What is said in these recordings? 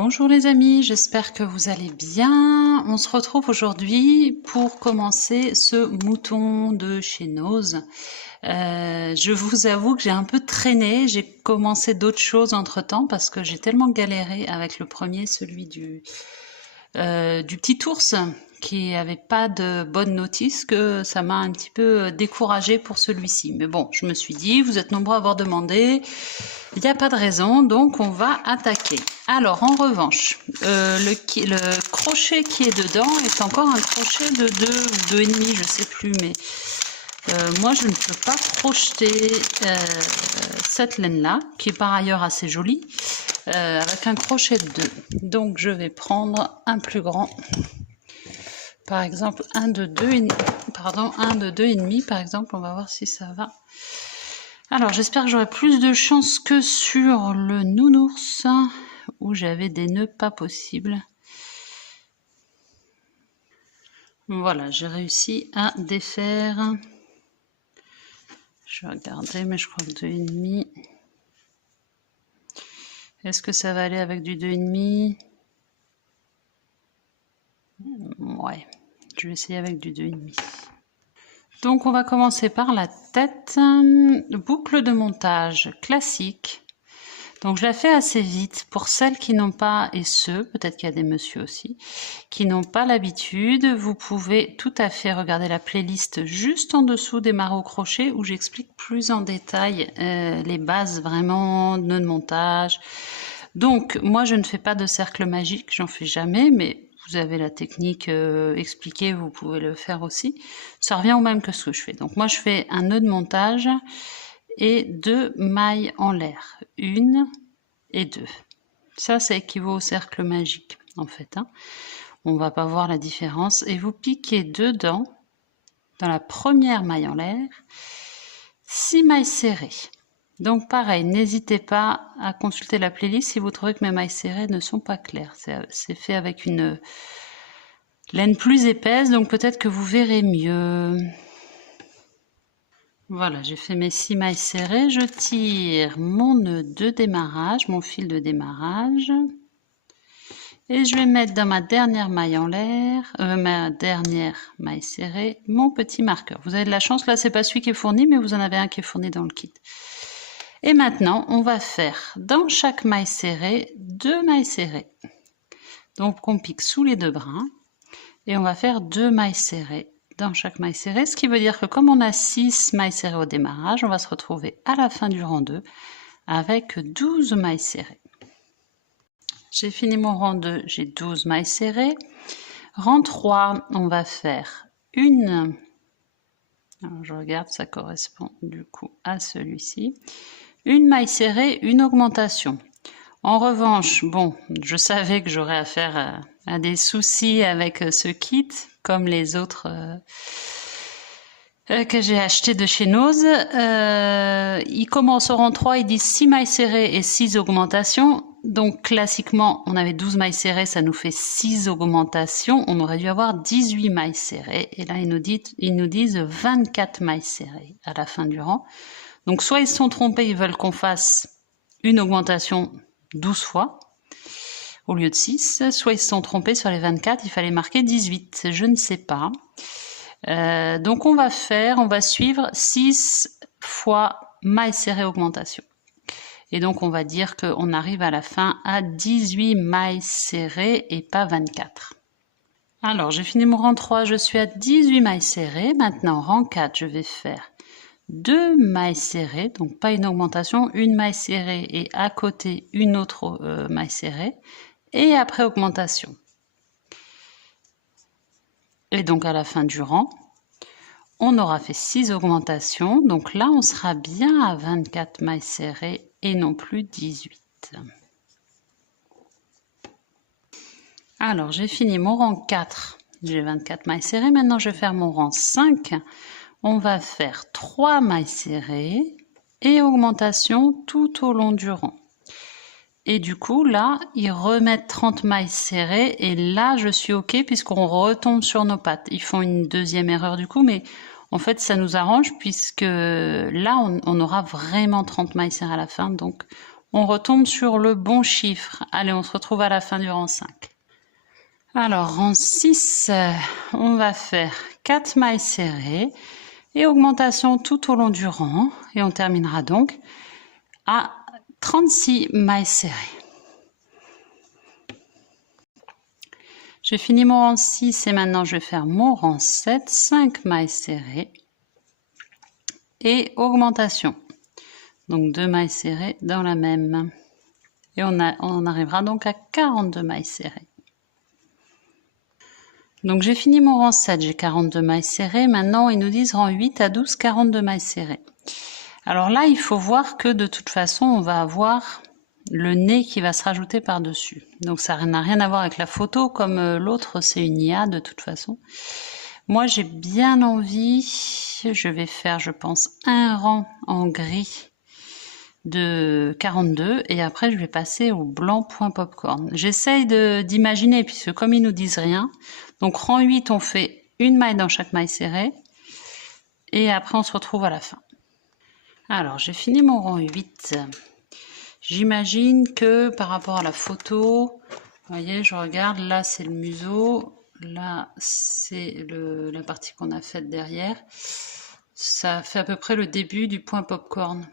Bonjour les amis, j'espère que vous allez bien. On se retrouve aujourd'hui pour commencer ce mouton de chez Nose. Je vous avoue que j'ai un peu traîné, j'ai commencé d'autres choses entre temps parce que j'ai tellement galéré avec le premier, celui du petit ours qui avait pas de bonne notice que ça m'a un petit peu découragée pour celui-ci. Mais bon, je me suis dit, vous êtes nombreux à avoir demandé, il n'y a pas de raison, donc on va attaquer. Alors en revanche, le crochet qui est dedans est encore un crochet de 2 ou 2,5, je sais plus, mais moi je ne peux pas projeter cette laine-là, qui est par ailleurs assez jolie, avec un crochet de 2. Donc je vais prendre un plus grand. Par exemple, un de 2,5 par exemple, on va voir si ça va. Alors, j'espère que j'aurai plus de chance que sur le nounours, où j'avais des nœuds pas possibles. Voilà, j'ai réussi à défaire. Je vais regarder, mais je crois que 2,5. Est-ce que ça va aller avec du 2,5? Ouais, je vais essayer avec du 2,5. Donc on va commencer par la tête, boucle de montage classique. Donc je la fais assez vite pour celles qui n'ont pas, et ceux, peut-être qu'il y a des messieurs aussi, qui n'ont pas l'habitude. Vous pouvez tout à fait regarder la playlist juste en dessous démarrer au crochet où j'explique plus en détail les bases vraiment, nœuds de montage. Donc moi je ne fais pas de cercle magique, j'en fais jamais, mais vous avez la technique expliquée, vous pouvez le faire aussi. Ça revient au même que ce que je fais. Donc moi je fais un nœud de montage et 2 mailles en l'air. 1 et 2. Ça équivaut au cercle magique en fait. On va pas voir la différence. Et vous piquez dedans, dans la première maille en l'air, 6 mailles serrées. Donc pareil, n'hésitez pas à consulter la playlist si vous trouvez que mes mailles serrées ne sont pas claires. C'est fait avec une laine plus épaisse, donc peut-être que vous verrez mieux. Voilà, j'ai fait mes 6 mailles serrées. Je tire mon nœud de démarrage, mon fil de démarrage. Et je vais mettre dans ma dernière maille en l'air, ma dernière maille serrée, mon petit marqueur. Vous avez de la chance, là c'est pas celui qui est fourni, mais vous en avez un qui est fourni dans le kit. Et maintenant, on va faire dans chaque maille serrée 2 mailles serrées. Donc on pique sous les 2 brins et on va faire 2 mailles serrées dans chaque maille serrée, ce qui veut dire que comme on a 6 mailles serrées au démarrage, on va se retrouver à la fin du rang 2 avec 12 mailles serrées. J'ai fini mon rang 2, j'ai 12 mailles serrées. Rang 3, on va faire une... Alors je regarde, ça correspond du coup à celui-ci. Une maille serrée, une augmentation. En revanche, bon, je savais que j'aurais affaire à des soucis avec ce kit, comme les autres que j'ai acheté de chez Nose. Ils commencent au rang 3, ils disent 6 mailles serrées et 6 augmentations. Donc classiquement, on avait 12 mailles serrées, ça nous fait 6 augmentations. On aurait dû avoir 18 mailles serrées. Et là, ils nous disent 24 mailles serrées à la fin du rang. Donc soit ils se sont trompés, ils veulent qu'on fasse une augmentation 12 fois au lieu de 6, soit ils se sont trompés sur les 24, il fallait marquer 18, je ne sais pas. Donc on va suivre 6 fois maille serrée augmentation. Et donc on va dire qu'on arrive à la fin à 18 mailles serrées et pas 24. Alors j'ai fini mon rang 3, je suis à 18 mailles serrées. Maintenant rang 4, je vais faire 2 mailles serrées, donc pas une augmentation, une maille serrée et à côté une autre maille serrée, et après augmentation. Et donc à la fin du rang, on aura fait 6 augmentations, donc là on sera bien à 24 mailles serrées et non plus 18. Alors j'ai fini mon rang 4, j'ai 24 mailles serrées, maintenant je vais faire mon rang 5. On va faire 3 mailles serrées et augmentation tout au long du rang. Et du coup, là, ils remettent 30 mailles serrées et là, je suis OK puisqu'on retombe sur nos pattes. Ils font une deuxième erreur du coup, mais en fait, ça nous arrange puisque là, on aura vraiment 30 mailles serrées à la fin. Donc, on retombe sur le bon chiffre. Allez, on se retrouve à la fin du rang 5. Alors, rang 6, on va faire 4 mailles serrées et augmentation tout au long du rang. Et on terminera donc à 36 mailles serrées. J'ai fini mon rang 6 et maintenant je vais faire mon rang 7, 5 mailles serrées et augmentation. Donc 2 mailles serrées dans la même. Et on arrivera donc à 42 mailles serrées. Donc j'ai fini mon rang 7, j'ai 42 mailles serrées. Maintenant, ils nous disent rang 8 à 12, 42 mailles serrées. Alors là, il faut voir que de toute façon, on va avoir le nez qui va se rajouter par-dessus. Donc ça n'a rien à voir avec la photo, comme l'autre, c'est une IA de toute façon. Moi, j'ai bien envie, je vais faire, je pense, un rang en gris de 42 et après je vais passer au blanc point popcorn. J'essaye d'imaginer puisque comme ils nous disent rien, donc rang 8 on fait une maille dans chaque maille serrée et après on se retrouve à la fin. Alors j'ai fini mon rang 8. J'imagine que par rapport à la photo, vous voyez, je regarde, là c'est le museau, là c'est la partie qu'on a faite derrière. Ça fait à peu près le début du point popcorn.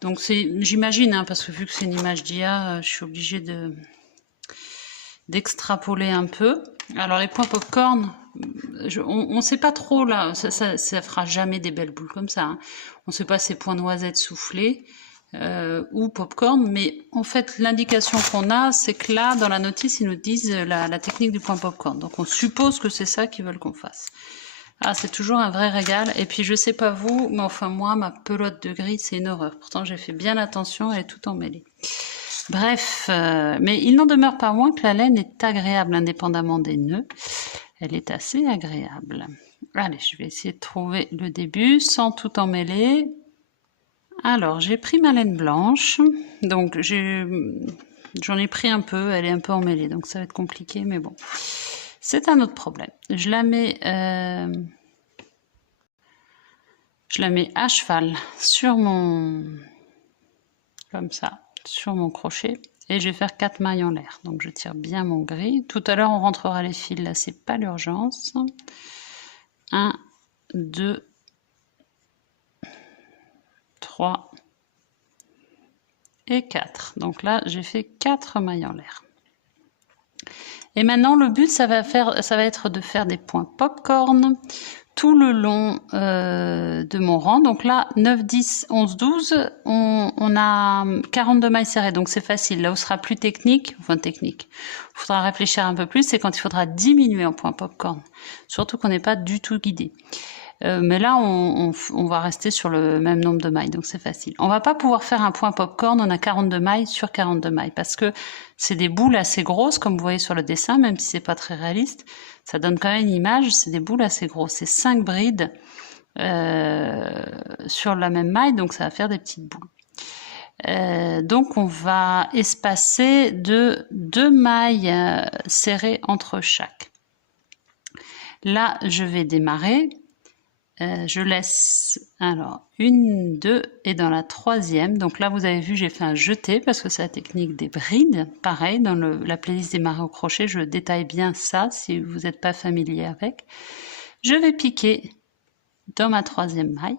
Donc j'imagine, hein, parce que vu que c'est une image d'IA, je suis obligée d'extrapoler un peu. Alors les points popcorn, on ne sait pas trop là, ça fera jamais des belles boules comme ça. Hein. On ne sait pas ces points noisettes soufflés ou popcorn, mais en fait l'indication qu'on a, c'est que là dans la notice ils nous disent la technique du point popcorn. Donc on suppose que c'est ça qu'ils veulent qu'on fasse. Ah, c'est toujours un vrai régal. Et puis, je sais pas vous, mais enfin, moi, ma pelote de gris, c'est une horreur. Pourtant, j'ai fait bien attention, elle est tout emmêlée. Bref, mais il n'en demeure pas moins que la laine est agréable, indépendamment des nœuds. Elle est assez agréable. Allez, je vais essayer de trouver le début sans tout emmêler. Alors, j'ai pris ma laine blanche. Donc, j'en ai pris un peu. Elle est un peu emmêlée, donc ça va être compliqué, mais bon. C'est un autre problème. Je la mets à cheval sur comme ça, sur mon crochet et je vais faire 4 mailles en l'air. Donc je tire bien mon gris. Tout à l'heure on rentrera les fils, là c'est pas l'urgence. 1, 2, 3 et 4. Donc là j'ai fait 4 mailles en l'air. Et maintenant, le but, ça va être de faire des points popcorn tout le long de mon rang. Donc là, 9, 10, 11, 12, on a 42 mailles serrées, donc c'est facile. Là où ce sera plus technique, il faudra réfléchir un peu plus, c'est quand il faudra diminuer en points popcorn. Surtout qu'on n'est pas du tout guidé. Mais là, on va rester sur le même nombre de mailles, donc c'est facile. On va pas pouvoir faire un point popcorn, on a 42 mailles sur 42 mailles, parce que c'est des boules assez grosses, comme vous voyez sur le dessin, même si c'est pas très réaliste. Ça donne quand même une image, c'est des boules assez grosses. C'est 5 brides sur la même maille, donc ça va faire des petites boules. Donc on va espacer de 2 mailles serrées entre chaque. Là, je vais démarrer. Je laisse alors 1, 2 et dans la troisième, donc là vous avez vu j'ai fait un jeté parce que c'est la technique des brides. Pareil, dans la playlist démarrer au crochet, je détaille bien ça si vous n'êtes pas familier avec. Je vais piquer dans ma troisième maille.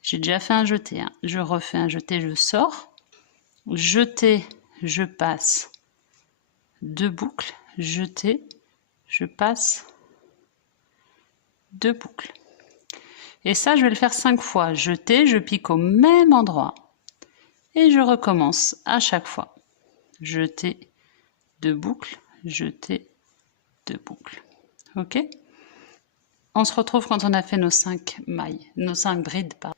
J'ai déjà fait un jeté, hein. Je refais un jeté, je sors. Jeté, je passe 2 boucles. Jeté, je passe 2 boucles. Et ça, je vais le faire 5 fois. Jeter, je pique au même endroit. Et je recommence à chaque fois. Jeter 2 boucles, jeter 2 boucles. Ok? On se retrouve quand on a fait nos 5 mailles, nos 5 brides. Pardon.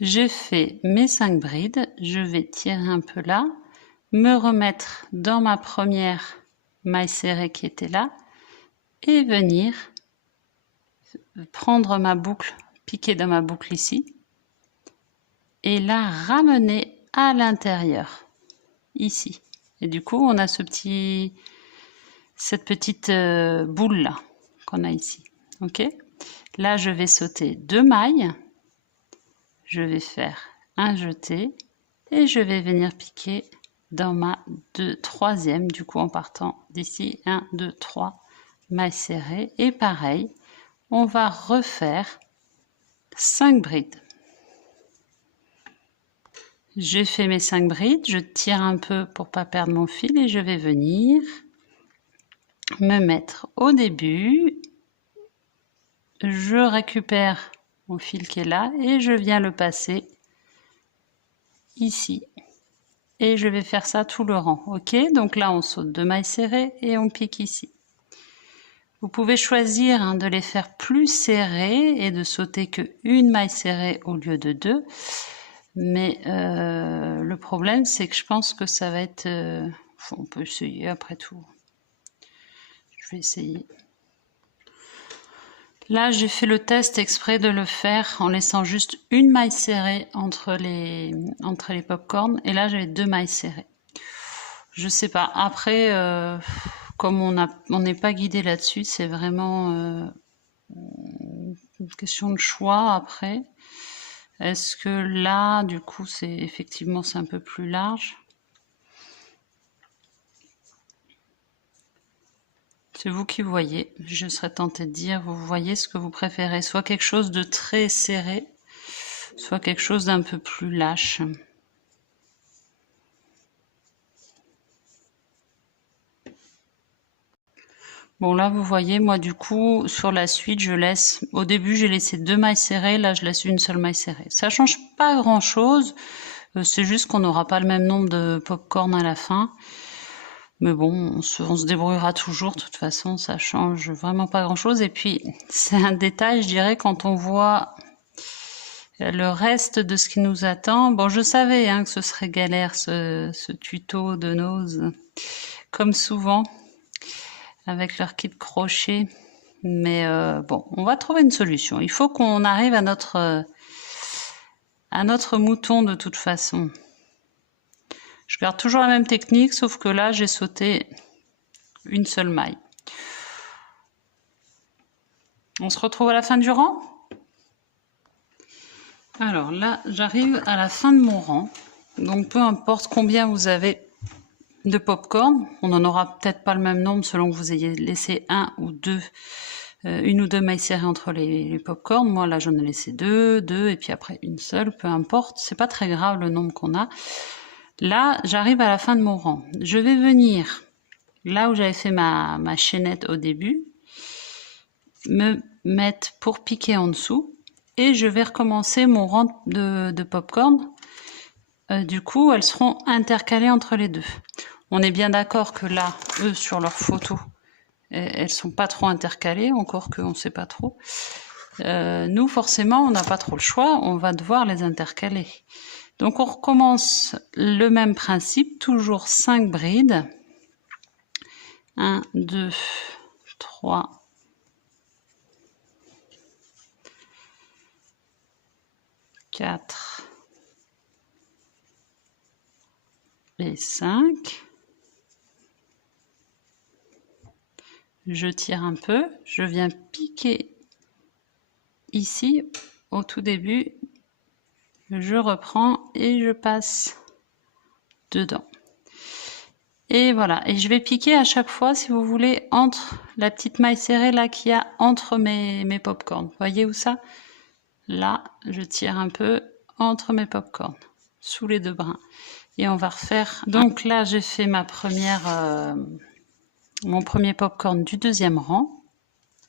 J'ai fait mes 5 brides. Je vais tirer un peu là, me remettre dans ma première maille serrée qui était là et venir prendre ma boucle, piquer dans ma boucle ici et la ramener à l'intérieur ici. Et du coup, on a cette petite boule là qu'on a ici. Ok? Là, je vais sauter 2 mailles. Je vais faire un jeté et je vais venir piquer dans ma troisième, du coup en partant d'ici 1, 2, 3 mailles serrées. Et pareil, on va refaire 5 brides. J'ai fait mes 5 brides, je tire un peu pour pas perdre mon fil et je vais venir me mettre au début. Je récupère mon fil qui est là et je viens le passer ici. Et je vais faire ça tout le rang. Ok, donc là on saute 2 mailles serrées et on pique ici. Vous pouvez choisir de les faire plus serrées et de sauter que une maille serrée au lieu de 2. Mais le problème, c'est que je pense que ça va être... on peut essayer après tout. Je vais essayer. Là, j'ai fait le test exprès de le faire en laissant juste une maille serrée entre les pop-corns. Et là, j'avais 2 mailles serrées. Je sais pas. Après, comme on n'est pas guidé là-dessus, c'est vraiment une question de choix après. Est-ce que là, du coup, c'est un peu plus large? C'est vous qui voyez. Je serais tentée de dire, vous voyez ce que vous préférez. Soit quelque chose de très serré, soit quelque chose d'un peu plus lâche. Bon, là, vous voyez, moi, du coup, sur la suite, je laisse... Au début, j'ai laissé 2 mailles serrées. Là, je laisse une seule maille serrée. Ça change pas grand-chose. C'est juste qu'on n'aura pas le même nombre de pop-corn à la fin. Mais bon, on se débrouillera toujours. De toute façon, ça change vraiment pas grand-chose. Et puis, c'est un détail, je dirais, quand on voit le reste de ce qui nous attend. Bon, je savais que ce serait galère, ce tuto de Nose, comme souvent, avec leur kit crochet. Mais bon, on va trouver une solution. Il faut qu'on arrive à notre mouton de toute façon. Je garde toujours la même technique, sauf que là, j'ai sauté une seule maille. On se retrouve à la fin du rang. Alors là, j'arrive à la fin de mon rang. Donc, peu importe combien vous avez de pop-corn, on n'en aura peut-être pas le même nombre selon que vous ayez laissé une ou deux mailles serrées entre les pop-corn. Moi, là, j'en ai laissé deux, et puis après une seule, peu importe. C'est pas très grave le nombre qu'on a. Là, j'arrive à la fin de mon rang. Je vais venir là où j'avais fait ma chaînette au début, me mettre pour piquer en dessous, et je vais recommencer mon rang de pop-corn. Du coup, elles seront intercalées entre les deux. On est bien d'accord que là, eux, sur leurs photos, elles sont pas trop intercalées, encore qu'on sait pas trop. Nous, forcément, on n'a pas trop le choix, on va devoir les intercaler. Donc, on recommence le même principe, toujours 5 brides. 1, 2, 3, 4 et 5. Je tire un peu, je viens piquer ici au tout début, je reprends et je passe dedans. Et voilà, et je vais piquer à chaque fois, si vous voulez, entre la petite maille serrée là qu'il y a entre mes pop-corn. Vous voyez où ça? Là, je tire un peu entre mes pop-corn, sous les deux brins. Et on va refaire. Donc là, j'ai fait ma première, mon premier pop-corn du deuxième rang.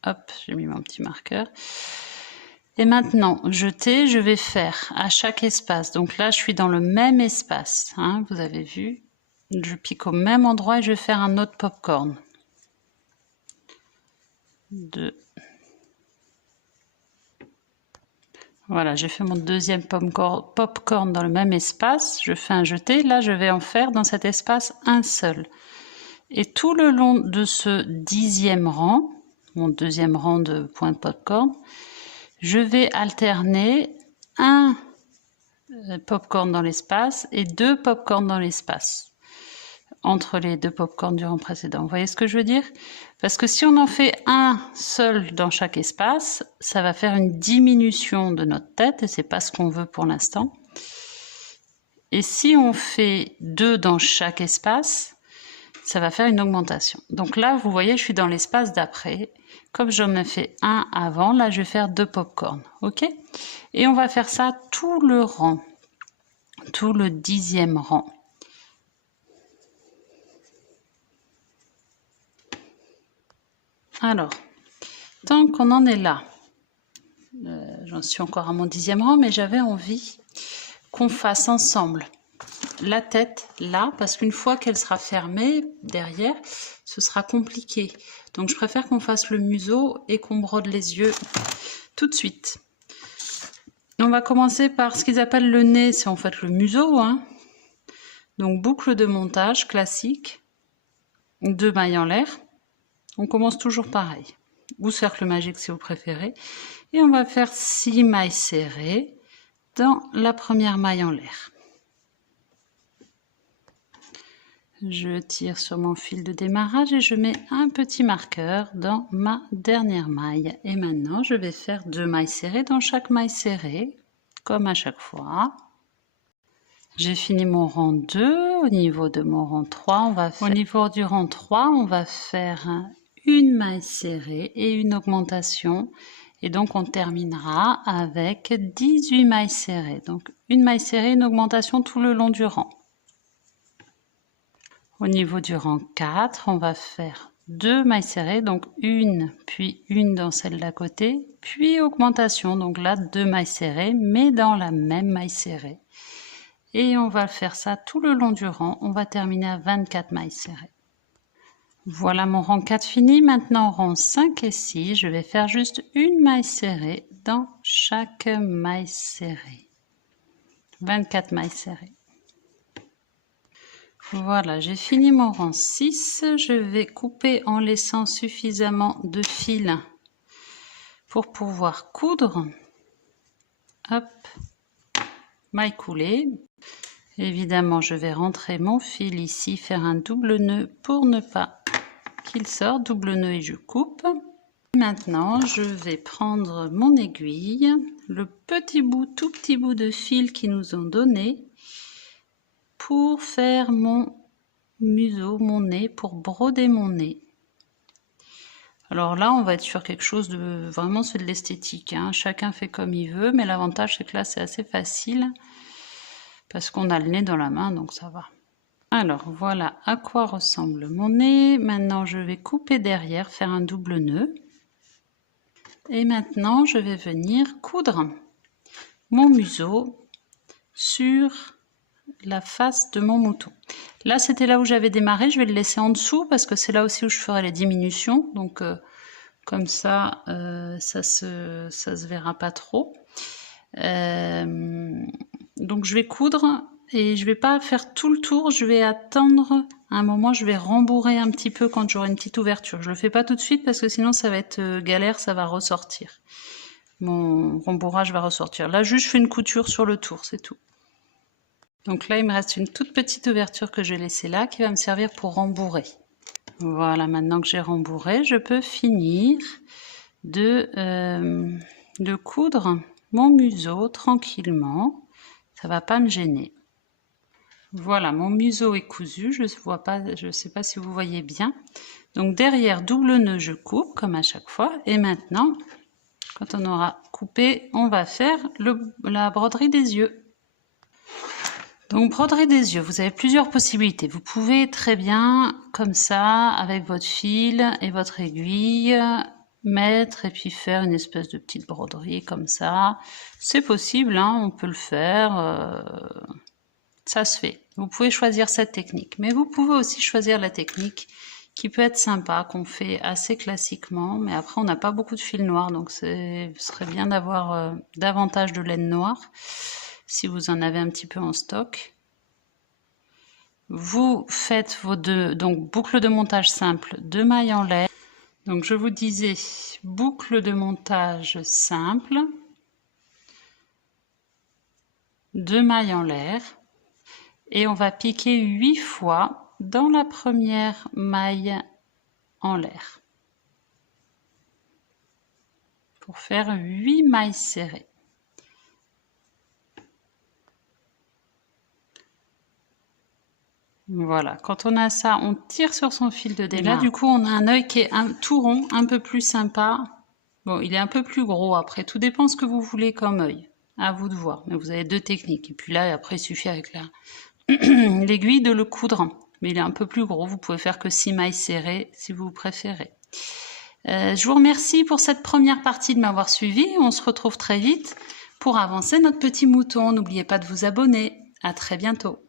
Hop, j'ai mis mon petit marqueur. Et maintenant, je vais faire à chaque espace. Donc là, je suis dans le même espace, hein, vous avez vu. Je pique au même endroit et je vais faire un autre pop-corn. 2. Voilà, j'ai fait mon deuxième pop-corn dans le même espace. Je fais un jeté. Là, je vais en faire dans cet espace un seul. Et tout le long de ce 10e rang, mon deuxième rang de points de pop-corn, je vais alterner un pop-corn dans l'espace et 2 pop-corn dans l'espace entre les 2 pop-corn du rang précédent. Vous voyez ce que je veux dire? Parce que si on en fait un seul dans chaque espace, ça va faire une diminution de notre tête et c'est pas ce qu'on veut pour l'instant. Et si on fait 2 dans chaque espace, ça va faire une augmentation. Donc là, vous voyez, je suis dans l'espace d'après. Comme j'en ai fait un avant, là, je vais faire 2 pop-corn. OK? Et on va faire ça tout le rang, tout le 10e rang. Alors, tant qu'on en est là, j'en suis encore à mon 10e rang, mais j'avais envie qu'on fasse ensemble la tête là, parce qu'une fois qu'elle sera fermée derrière, ce sera compliqué. Donc je préfère qu'on fasse le museau et qu'on brode les yeux tout de suite. On va commencer par ce qu'ils appellent le nez, c'est en fait le museau, hein. Donc boucle de montage classique, 2 mailles en l'air. On commence toujours pareil, ou cercle magique si vous préférez. Et on va faire 6 mailles serrées dans la première maille en l'air. Je tire sur mon fil de démarrage et je mets un petit marqueur dans ma dernière maille. Et maintenant, je vais faire 2 mailles serrées dans chaque maille serrée, comme à chaque fois. J'ai fini mon rang 2. Au niveau de mon rang 3, au niveau du rang 3, on va faire une maille serrée et une augmentation. Et donc, on terminera avec 18 mailles serrées. Donc, une maille serrée, une augmentation tout le long du rang. Au niveau du rang 4, on va faire 2 mailles serrées, donc une, puis une dans celle d'à côté, puis augmentation, donc là 2 mailles serrées, mais dans la même maille serrée. Et on va faire ça tout le long du rang, on va terminer à 24 mailles serrées. Voilà mon rang 4 fini, maintenant rang 5 et 6, je vais faire juste une maille serrée dans chaque maille serrée. 24 mailles serrées. Voilà, j'ai fini mon rang 6. Je vais couper en laissant suffisamment de fil pour pouvoir coudre. Hop, maille coulée. Évidemment, je vais rentrer mon fil ici, faire un double nœud pour ne pas qu'il sorte. Double nœud et je coupe. Maintenant, je vais prendre mon aiguille, le petit bout, tout petit bout de fil qu'ils nous ont donné, pour faire mon museau, mon nez, pour broder mon nez. Alors là, on va être sur quelque chose de... Vraiment, c'est de l'esthétique, hein. Chacun fait comme il veut, mais l'avantage, c'est que là, c'est assez facile, parce qu'on a le nez dans la main, donc ça va. Alors, voilà à quoi ressemble mon nez. Maintenant, je vais couper derrière, faire un double nœud. Et maintenant, je vais venir coudre mon museau sur la face de mon mouton. Là, c'était là où j'avais démarré. Je vais le laisser en dessous parce que c'est là aussi où je ferai les diminutions. Donc, comme ça, ça se verra pas trop. Donc, je vais coudre et je vais pas faire tout le tour. Je vais attendre un moment. Je vais rembourrer un petit peu quand j'aurai une petite ouverture. Je le fais pas tout de suite parce que sinon, ça va être galère. Ça va ressortir. Mon rembourrage va ressortir. Là, juste, je fais une couture sur le tour. C'est tout. Donc là, il me reste une toute petite ouverture que je vais laisser là, qui va me servir pour rembourrer. Voilà, maintenant que j'ai rembourré, je peux finir de coudre mon museau tranquillement. Ça va pas me gêner. Voilà, mon museau est cousu. Je ne sais pas si vous voyez bien. Donc derrière, double nœud, je coupe comme à chaque fois. Et maintenant, quand on aura coupé, on va faire la broderie des yeux. Donc, broderie des yeux, vous avez plusieurs possibilités. Vous pouvez très bien, comme ça, avec votre fil et votre aiguille, mettre et puis faire une espèce de petite broderie comme ça. C'est possible, hein, on peut le faire, ça se fait. Vous pouvez choisir cette technique, mais vous pouvez aussi choisir la technique qui peut être sympa, qu'on fait assez classiquement, mais après on n'a pas beaucoup de fil noir, donc ce serait bien d'avoir davantage de laine noire. Si vous en avez un petit peu en stock. Vous faites vos deux, donc boucle de montage simple, 2 mailles en l'air. Donc je vous disais, boucle de montage simple, 2 mailles en l'air. Et on va piquer 8 fois dans la première maille en l'air. Pour faire 8 mailles serrées. Voilà, quand on a ça, on tire sur son fil de démarrage. Et là, du coup, on a un œil qui est tout rond, un peu plus sympa. Bon, il est un peu plus gros après. Tout dépend ce que vous voulez comme œil. À vous de voir. Mais vous avez deux techniques. Et puis là, après, il suffit avec l'aiguille de le coudre. Mais il est un peu plus gros. Vous pouvez faire que 6 mailles serrées si vous préférez. Je vous remercie pour cette première partie de m'avoir suivi. On se retrouve très vite pour avancer notre petit mouton. N'oubliez pas de vous abonner. À très bientôt.